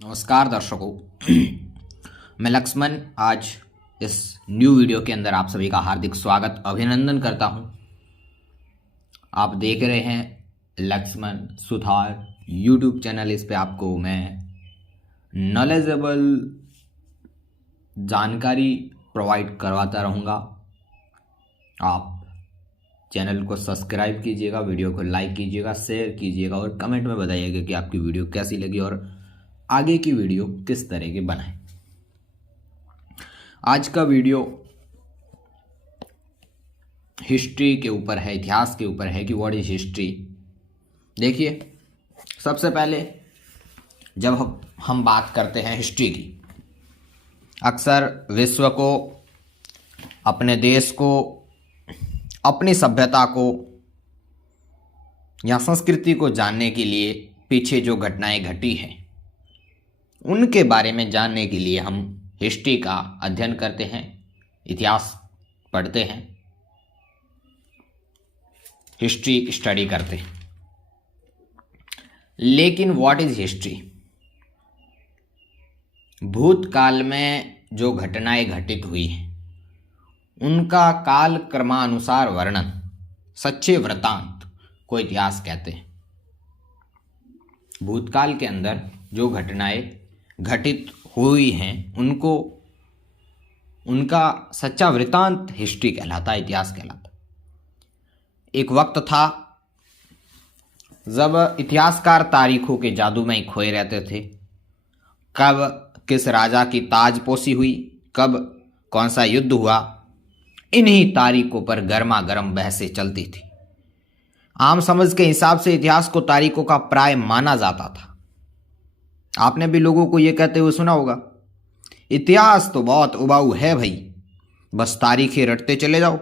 नमस्कार दर्शकों। मैं लक्ष्मण आज इस न्यू वीडियो के अंदर आप सभी का हार्दिक स्वागत अभिनंदन करता हूं। आप देख रहे हैं लक्ष्मण सुधार यूट्यूब चैनल। इस पे आपको मैं नॉलेजेबल जानकारी प्रोवाइड करवाता रहूँगा। आप चैनल को सब्सक्राइब कीजिएगा, वीडियो को लाइक कीजिएगा, शेयर कीजिएगा और कमेंट में बताइएगा कि आपकी वीडियो कैसी लगी और आगे की वीडियो किस तरह की बनाएं। आज का वीडियो हिस्ट्री के ऊपर है, इतिहास के ऊपर है कि व्हाट इज हिस्ट्री। देखिए, सबसे पहले जब हम बात करते हैं हिस्ट्री की, अक्सर विश्व को, अपने देश को, अपनी सभ्यता को या संस्कृति को जानने के लिए पीछे जो घटनाएं घटी हैं उनके बारे में जानने के लिए हम हिस्ट्री का अध्ययन करते हैं, इतिहास पढ़ते हैं, हिस्ट्री स्टडी करते हैं। लेकिन व्हाट इज हिस्ट्री? भूतकाल में जो घटनाएं घटित हुई हैं उनका काल क्रमानुसार वर्णन, सच्चे वृत्तांत को इतिहास कहते हैं। भूतकाल के अंदर जो घटनाएं घटित हुई हैं उनका सच्चा वृत्तांत हिस्ट्री कहलाता है, इतिहास कहलाता है। एक वक्त था जब इतिहासकार तारीखों के जादू में ही खोए रहते थे। कब किस राजा की ताजपोशी हुई, कब कौन सा युद्ध हुआ, इन्हीं तारीखों पर गर्मा गर्म बहसें चलती थी। आम समझ के हिसाब से इतिहास को तारीखों का प्राय माना जाता था। आपने भी लोगों को यह कहते हुए सुना होगा, इतिहास तो बहुत उबाऊ है भाई, बस तारीखें रटते चले जाओ।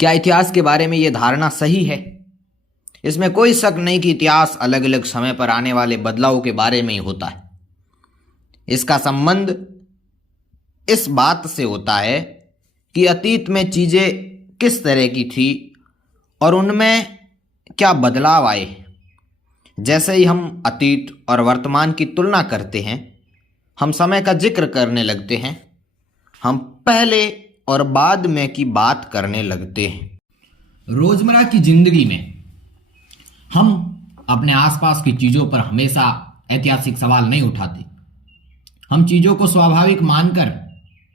क्या इतिहास के बारे में यह धारणा सही है? इसमें कोई शक नहीं कि इतिहास अलग अलग समय पर आने वाले बदलावों के बारे में ही होता है। इसका संबंध इस बात से होता है कि अतीत में चीजें किस तरह की थी और उनमें क्या बदलाव आए। जैसे ही हम अतीत और वर्तमान की तुलना करते हैं, हम समय का जिक्र करने लगते हैं, हम पहले और बाद में की बात करने लगते हैं। रोजमर्रा की जिंदगी में हम अपने आसपास की चीजों पर हमेशा ऐतिहासिक सवाल नहीं उठाते। हम चीजों को स्वाभाविक मानकर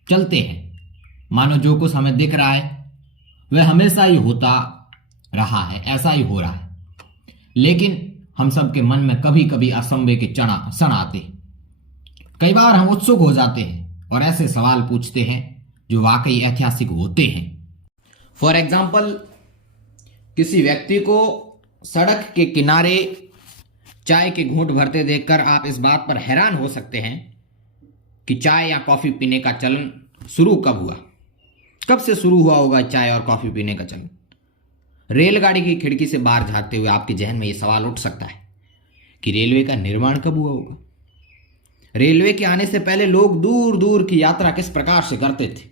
चलते हैं, मानो जो कुछ हमें दिख रहा है वह हमेशा ही होता रहा है, ऐसा ही हो रहा है। लेकिन हम सबके मन में कभी कभी असंभव के क्षण आते हैं। कई बार हम उत्सुक हो जाते हैं और ऐसे सवाल पूछते हैं जो वाकई ऐतिहासिक होते हैं। फॉर एग्जाम्पल, किसी व्यक्ति को सड़क के किनारे चाय के घूंट भरते देखकर आप इस बात पर हैरान हो सकते हैं कि चाय या कॉफी पीने का चलन शुरू कब हुआ, कब से शुरू हुआ होगा चाय और कॉफी पीने का चलन। रेलगाड़ी की खिड़की से बाहर झांकते हुए आपके जहन में यह सवाल उठ सकता है कि रेलवे का निर्माण कब हुआ होगा। रेलवे के आने से पहले लोग दूर दूर की यात्रा किस प्रकार से करते थे।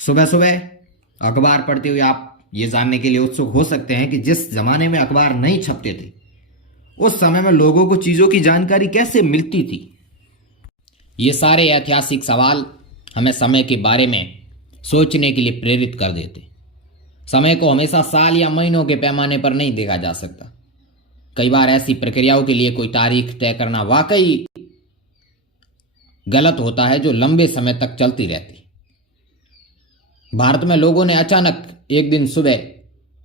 सुबह सुबह अखबार पढ़ते हुए आप ये जानने के लिए उत्सुक हो सकते हैं कि जिस जमाने में अखबार नहीं छपते थे उस समय में लोगों को चीजों की जानकारी कैसे मिलती थी। ये सारे ऐतिहासिक सवाल हमें समय के बारे में सोचने के लिए प्रेरित कर देते। समय को हमेशा साल या महीनों के पैमाने पर नहीं देखा जा सकता। कई बार ऐसी प्रक्रियाओं के लिए कोई तारीख तय करना वाकई गलत होता है जो लंबे समय तक चलती रहती। भारत में लोगों ने अचानक एक दिन सुबह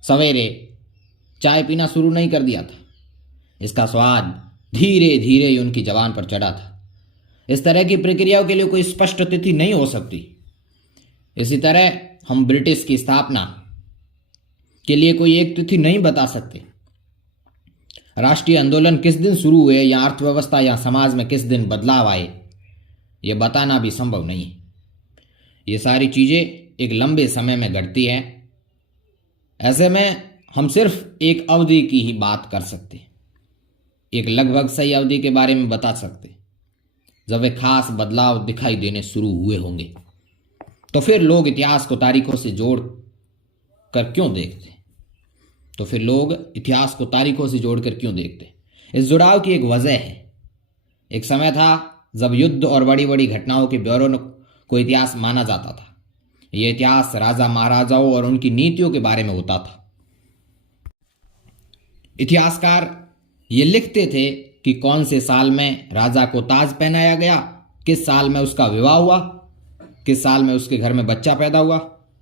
सवेरे चाय पीना शुरू नहीं कर दिया था। इसका स्वाद धीरे धीरे ही उनकी जबान पर चढ़ा था। इस तरह की प्रक्रियाओं के लिए कोई स्पष्ट तिथि नहीं हो सकती। इसी तरह हम ब्रिटिश की स्थापना के लिए कोई एक तिथि नहीं बता सकते। राष्ट्रीय आंदोलन किस दिन शुरू हुए या अर्थव्यवस्था या समाज में किस दिन बदलाव आए, यह बताना भी संभव नहीं है। ये सारी चीजें एक लंबे समय में घटती हैं। ऐसे में हम सिर्फ एक अवधि की ही बात कर सकते हैं, एक लगभग सही अवधि के बारे में बता सकते हैं जब वे खास बदलाव दिखाई देने शुरू हुए होंगे। तो फिर लोग इतिहास को तारीखों से जोड़ कर क्यों देखते हैं? तो फिर लोग इतिहास को तारीखों से जोड़कर क्यों देखते हैं? इस जुड़ाव की एक वजह है। एक समय था जब युद्ध और बड़ी बड़ी घटनाओं के ब्यौरों को इतिहास माना जाता था। यह इतिहास राजा महाराजाओं और उनकी नीतियों के बारे में होता था। इतिहासकार ये लिखते थे कि कौन से साल में राजा को ताज पहनाया गया, किस साल में उसका विवाह हुआ, किस साल में उसके घर में बच्चा पैदा हुआ,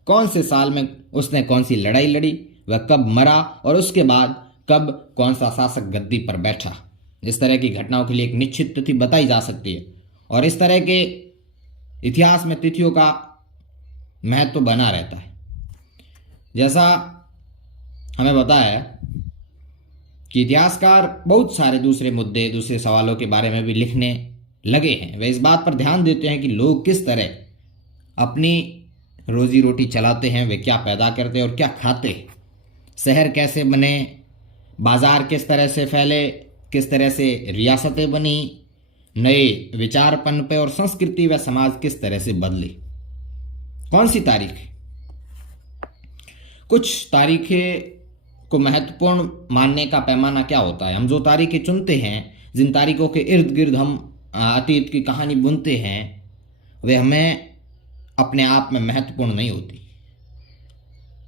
कौन से साल में उसने कौन सी लड़ाई लड़ी, वह कब मरा और उसके बाद कब कौन सा शासक गद्दी पर बैठा। इस तरह की घटनाओं के लिए एक निश्चित तिथि बताई जा सकती है और इस तरह के इतिहास में तिथियों का महत्व बना रहता है। जैसा हमें पता है कि इतिहासकार बहुत सारे दूसरे मुद्दे, दूसरे सवालों के बारे में भी लिखने लगे हैं। वे इस बात पर ध्यान देते हैं कि लोग किस तरह अपनी रोजी रोटी चलाते हैं, वे क्या पैदा करते हैं और क्या खाते हैं, शहर कैसे बने, बाजार किस तरह से फैले, किस तरह से रियासतें बनी, नए विचार पनपे और संस्कृति व समाज किस तरह से बदली। कौन सी तारीख? कुछ तारीखें को महत्वपूर्ण मानने का पैमाना क्या होता है? हम जो तारीखें चुनते हैं, जिन तारीखों के इर्द गिर्द हम अतीत की कहानी बुनते हैं, वे हमें अपने आप में महत्वपूर्ण नहीं होती।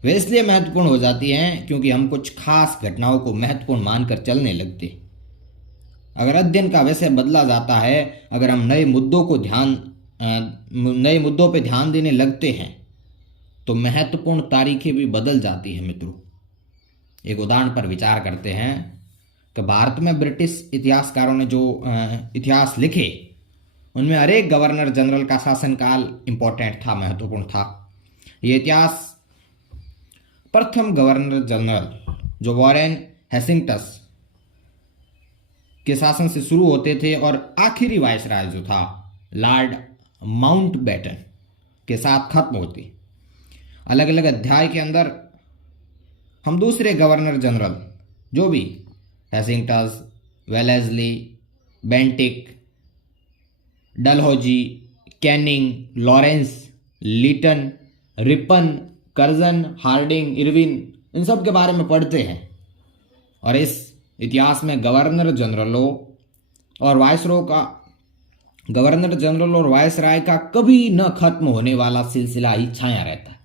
वे इसलिए महत्वपूर्ण हो जाती हैं क्योंकि हम कुछ खास घटनाओं को महत्वपूर्ण मानकर चलने लगते। अगर अध्ययन का विषय बदला जाता है, अगर हम नए मुद्दों पर ध्यान देने लगते हैं, तो महत्वपूर्ण तारीखें भी बदल जाती हैं। मित्रों, एक उदाहरण पर विचार करते हैं कि भारत में ब्रिटिश इतिहासकारों ने जो इतिहास लिखे, उनमें हर एक गवर्नर जनरल का शासनकाल इम्पोर्टेंट था, महत्वपूर्ण था। ये इतिहास प्रथम गवर्नर जनरल जो वॉरेन हेस्टिंग्स के शासन से शुरू होते थे और आखिरी वायसराय जो था लॉर्ड माउंटबेटन के साथ खत्म होती। अलग अलग अध्याय के अंदर हम दूसरे गवर्नर जनरल जो भी Hastings, Wellesley, Bentinck, Dalhousie, Canning, Lawrence, Lytton, Ripon, Curzon, Hardinge, Irwin, इन सब के बारे में पढ़ते हैं। और इस इतिहास में गवर्नर जनरल और वायसराय का कभी न खत्म होने वाला सिलसिला ही छाया रहता है।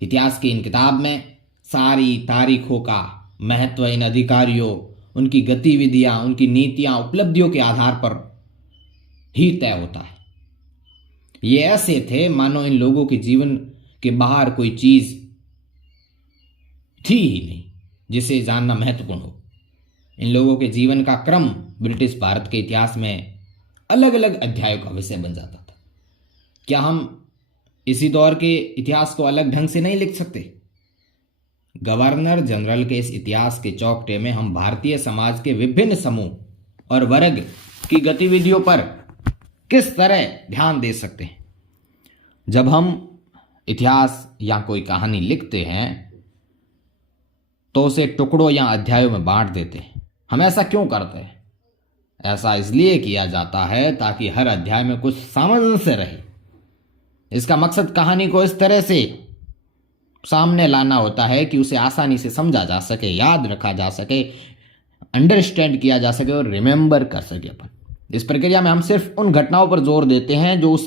इतिहास की इन किताब में सारी तारीखों का महत्व इन अधिकारियों, उनकी गतिविधियां, उनकी नीतियां, उपलब्धियों के आधार पर ही तय होता है। ये ऐसे थे मानो इन लोगों के जीवन के बाहर कोई चीज थी ही नहीं जिसे जानना महत्वपूर्ण हो। इन लोगों के जीवन का क्रम ब्रिटिश भारत के इतिहास में अलग अलग अध्यायों का विषय बन जाता था। क्या हम इसी दौर के इतिहास को अलग ढंग से नहीं लिख सकते? गवर्नर जनरल के इस इतिहास के चौखटे में हम भारतीय समाज के विभिन्न समूह और वर्ग की गतिविधियों पर किस तरह ध्यान दे सकते हैं। जब हम इतिहास या कोई कहानी लिखते हैं तो उसे टुकड़ों या अध्यायों में बांट देते हैं। हम ऐसा क्यों करते हैं? ऐसा इसलिए किया जाता है ताकि हर अध्याय में कुछ सामंजस्य रहे। इसका मकसद कहानी को इस तरह से सामने लाना होता है कि उसे आसानी से समझा जा सके, याद रखा जा सके, अंडरस्टैंड किया जा सके और रिमेंबर कर सके अपन। इस प्रक्रिया में हम सिर्फ उन घटनाओं पर जोर देते हैं जो उस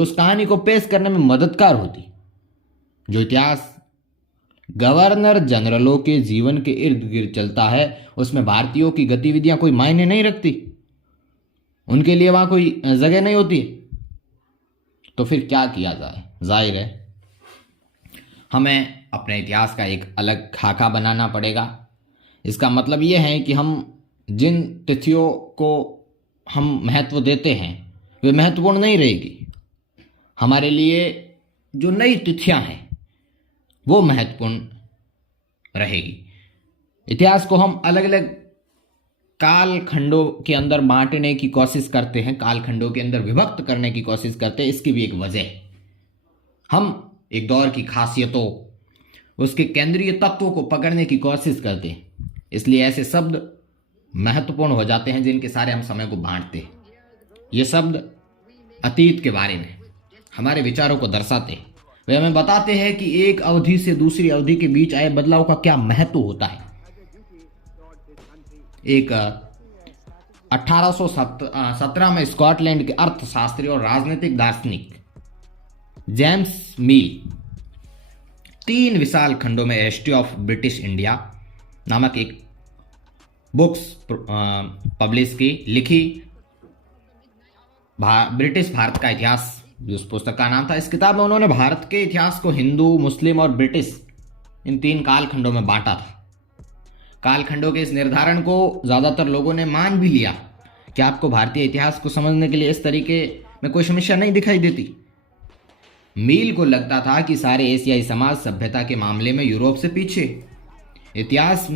कहानी को पेश करने में मददगार होती। जो इतिहास गवर्नर जनरलों के जीवन के इर्द गिर्द चलता है, उसमें भारतीयों की गतिविधियां कोई मायने नहीं रखती, उनके लिए वहां कोई जगह नहीं होती। तो फिर क्या किया जाए? जाहिर है हमें अपने इतिहास का एक अलग खाका बनाना पड़ेगा। इसका मतलब यह है कि हम जिन तिथियों को हम महत्व देते हैं वे महत्वपूर्ण नहीं रहेगी। हमारे लिए जो नई तिथियां हैं वो महत्वपूर्ण रहेगी। इतिहास को हम अलग अलग काल खंडों के अंदर बांटने की कोशिश करते हैं, काल खंडों के अंदर विभक्त करने की कोशिश करते हैं। इसकी भी एक वजह है। हम एक दौर की खासियतों, उसके केंद्रीय तत्वों को पकड़ने की कोशिश करते हैं। इसलिए ऐसे शब्द महत्वपूर्ण हो जाते हैं जिनके सारे हम समय को बांटते हैं। ये शब्द अतीत के बारे में हमारे विचारों को दर्शाते हैं। वे हमें बताते हैं कि एक अवधि से दूसरी अवधि के बीच आए बदलाव का क्या महत्व होता है। एक 1817 में स्कॉटलैंड के अर्थशास्त्री और राजनीतिक दार्शनिक जेम्स मील 3 विशाल खंडों में हिस्ट्री ऑफ ब्रिटिश इंडिया नामक एक बुक्स पब्लिश की, लिखी ब्रिटिश भारत का इतिहास, जो उस पुस्तक का नाम था। इस किताब में उन्होंने भारत के इतिहास को हिंदू, मुस्लिम और ब्रिटिश इन 3 कालखंडों में बांटा था। कालखंडों के इस निर्धारण को ज़्यादातर लोगों ने मान भी लिया कि आपको भारतीय इतिहास को समझने के लिए इस तरीके में कोई समस्या नहीं दिखाई देती। मील को लगता था कि सारे एशियाई समाज सभ्यता के मामले में यूरोप से पीछे। इतिहास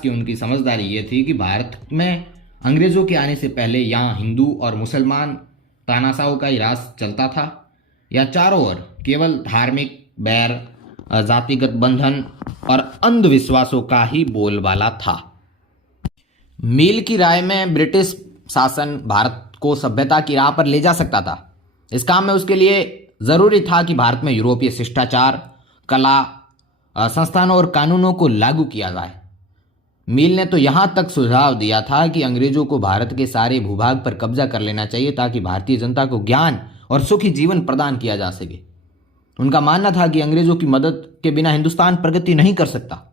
की उनकी समझदारी ये थी कि भारत में अंग्रेजों के आने से पहले यहाँ हिंदू और मुसलमान तानाशाहों का ही राज चलता था, या चारों ओर केवल धार्मिक बैर, जातिगत बंधन और अंधविश्वासों का ही बोलबाला था। मील की राय में ब्रिटिश शासन भारत को सभ्यता की राह पर ले जा सकता था। इस काम में उसके लिए जरूरी था कि भारत में यूरोपीय शिष्टाचार, कला, संस्थानों और कानूनों को लागू किया जाए। मील ने तो यहां तक सुझाव दिया था कि अंग्रेजों को भारत के सारे भूभाग पर कब्जा कर लेना चाहिए ताकि भारतीय जनता को ज्ञान और सुखी जीवन प्रदान किया जा सके। उनका मानना था कि अंग्रेजों की मदद के बिना हिंदुस्तान प्रगति नहीं कर सकता।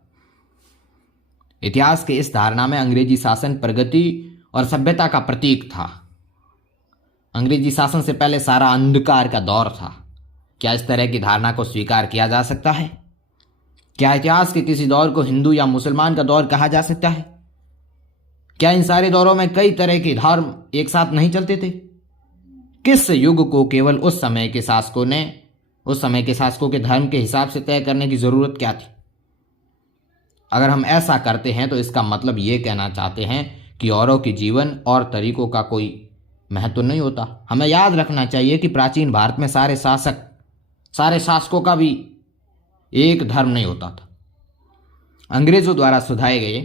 इतिहास के इस धारणा में अंग्रेजी शासन प्रगति और सभ्यता का प्रतीक था। अंग्रेजी शासन से पहले सारा अंधकार का दौर था। क्या इस तरह की धारणा को स्वीकार किया जा सकता है? क्या इतिहास के किसी दौर को हिंदू या मुसलमान का दौर कहा जा सकता है? क्या इन सारे दौरों में कई तरह के धर्म एक साथ नहीं चलते थे? किस युग को केवल उस समय के शासकों के धर्म के हिसाब से तय करने की जरूरत क्या थी? अगर हम ऐसा करते हैं तो इसका मतलब ये कहना चाहते हैं कि औरों के जीवन और तरीकों का कोई महत्व नहीं होता। हमें याद रखना चाहिए कि प्राचीन भारत में सारे शासकों का भी एक धर्म नहीं होता था। अंग्रेजों द्वारा सुझाए गए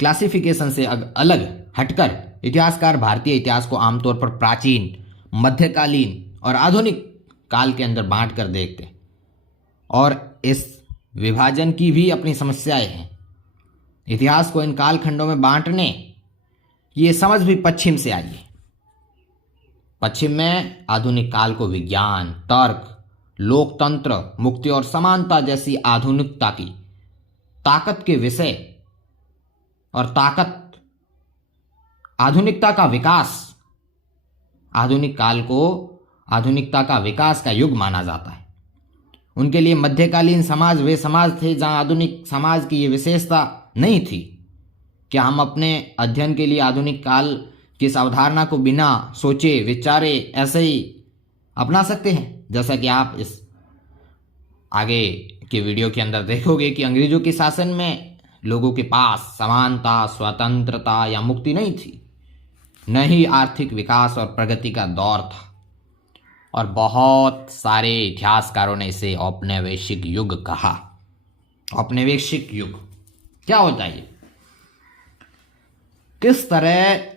क्लासिफिकेशन से अलग हटकर इतिहासकार भारतीय इतिहास को आमतौर पर प्राचीन, मध्यकालीन और आधुनिक काल के अंदर बांट कर देखते, और इस विभाजन की भी अपनी समस्याएं हैं। इतिहास को इन कालखंडों में बांटने ये समझ भी पश्चिम से आई है। पश्चिम में आधुनिक काल को विज्ञान, तर्क, लोकतंत्र, मुक्ति और समानता जैसी आधुनिकता की ताकत के विषय और आधुनिकता का विकास, आधुनिक काल को आधुनिकता का विकास का युग माना जाता है। उनके लिए मध्यकालीन समाज वे समाज थे जहां आधुनिक समाज की ये विशेषता नहीं थी। क्या हम अपने अध्ययन के लिए आधुनिक काल की इस अवधारणा को बिना सोचे विचारे ऐसे ही अपना सकते हैं? जैसा कि आप इस आगे के वीडियो के अंदर देखोगे कि अंग्रेजों के शासन में लोगों के पास समानता, स्वतंत्रता या मुक्ति नहीं थी, न ही आर्थिक विकास और प्रगति का दौर था। और बहुत सारे इतिहासकारों ने इसे औपनिवेशिक युग कहा। औपनिवेशिक युग क्या होता है? किस तरह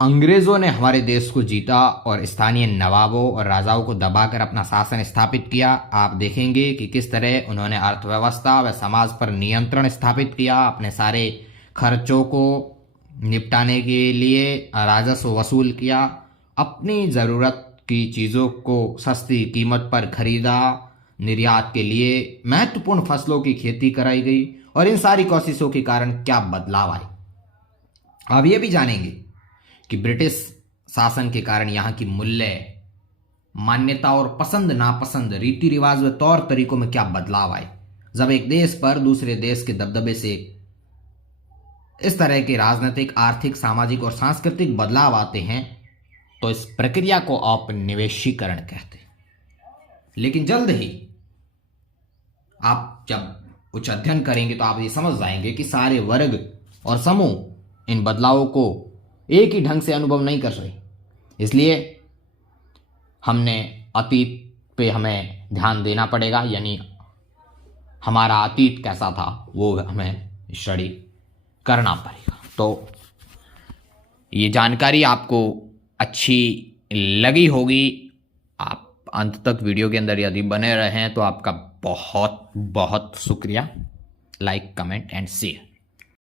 अंग्रेजों ने हमारे देश को जीता और स्थानीय नवाबों और राजाओं को दबाकर अपना शासन स्थापित किया। आप देखेंगे कि किस तरह उन्होंने अर्थव्यवस्था व समाज पर नियंत्रण स्थापित किया, अपने सारे खर्चों को निपटाने के लिए राजस्व वसूल किया, अपनी ज़रूरत की चीज़ों को सस्ती कीमत पर खरीदा, निर्यात के लिए महत्वपूर्ण फसलों की खेती कराई गई, और इन सारी कोशिशों के कारण क्या बदलाव आए। अब ये भी जानेंगे कि ब्रिटिश शासन के कारण यहाँ की मूल्य, मान्यता और पसंद नापसंद, रीति रिवाज व तौर तरीकों में क्या बदलाव आए। जब एक देश पर दूसरे देश के दबदबे से इस तरह के राजनीतिक, आर्थिक, सामाजिक और सांस्कृतिक बदलाव आते हैं तो इस प्रक्रिया को औपनिवेशीकरण कहते हैं। लेकिन जल्द ही आप जब उच्च अध्ययन करेंगे तो आप ये समझ जाएंगे कि सारे वर्ग और समूह इन बदलावों को एक ही ढंग से अनुभव नहीं कर रहे। इसलिए हमने अतीत पे हमें ध्यान देना पड़ेगा, यानी हमारा अतीत कैसा था वो हमें स्टडी करना पड़ेगा। तो ये जानकारी आपको अच्छी लगी होगी। आप अंत तक वीडियो के अंदर यदि बने रहे हैं तो आपका बहुत बहुत शुक्रिया। Like, comment and share.